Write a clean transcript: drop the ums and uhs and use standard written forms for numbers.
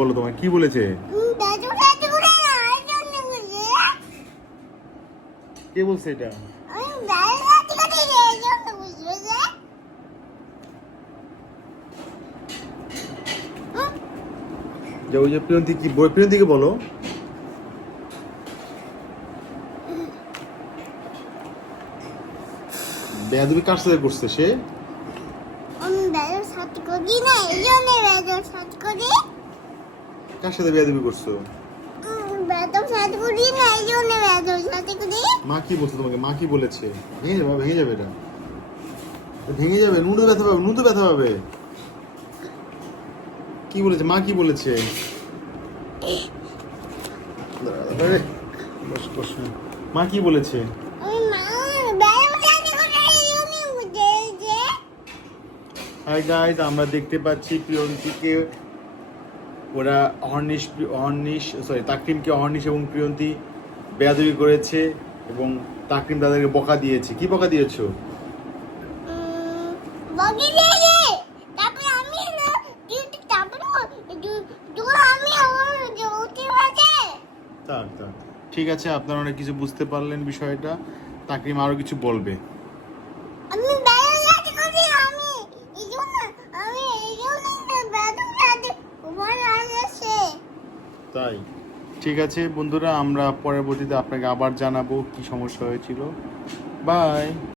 বলো তোমার কি বলেছে? কে বলছে এটা? যে ওই যে প্রিয়ন্তী কি প্রিয়ন্তীকে বলো। বেয়াদবি কার সাথে করছে সে? কার সাথে বেয়াদবি করছো? মা কি বলছে তোমাকে? মা কি বলেছে? ভেঙে যাবে, ভেঙে যাবে, এটা ভেঙে যাবে, নুনু ব্যথা পাবে, নুনু ব্যথা পাবে। কি বলেছে মা? কি বলেছে? মা কি বলেছে? হাই গাইস, আমরা দেখতে পাচ্ছি প্রিয়ন্তীকে ওরা তাকরিমকে অহর্নিশ এবং প্রিয়ন্তী বেয়াদবি করেছে এবং তাকরিম তাদেরকে বকা দিয়েছে। কি বকা দিয়েছো? ঠিক আছে, আপনারা অনেক কিছু বুঝতে পারলেন বিষয়টা। তাকরিম আরো কিছু বলবে। তাই ঠিক আছে বন্ধুরা, আমরা পরবর্তীতে আপনাকে আবার জানাবো কি সমস্যা হয়েছিল। বাই।